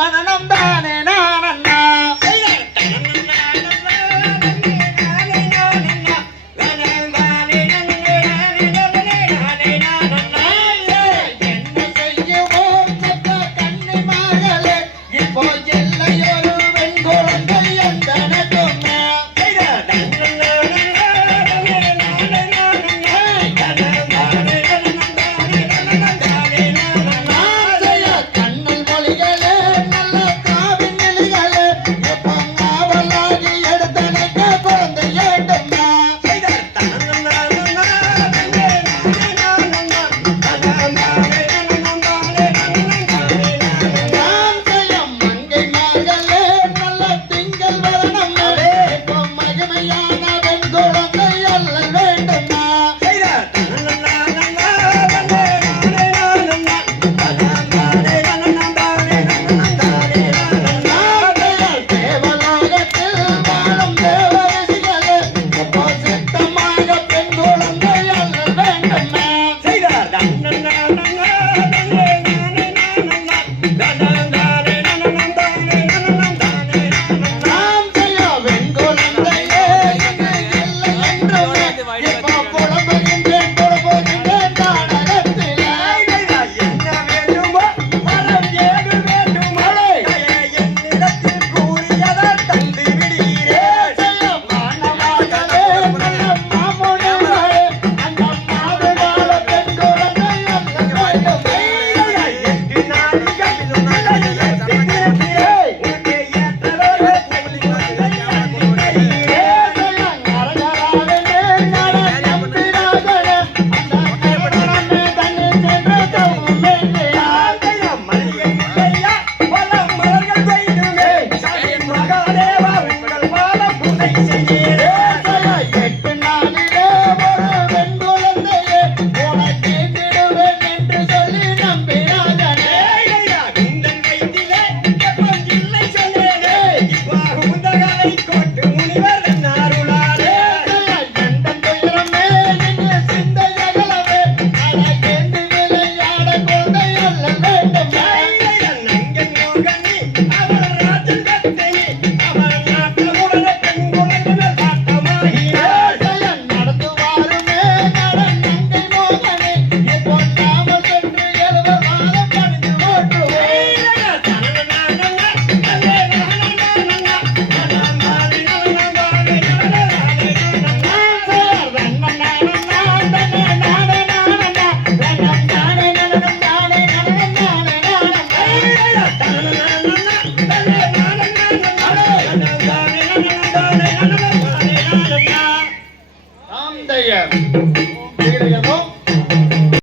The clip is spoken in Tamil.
நனனம் Thank you.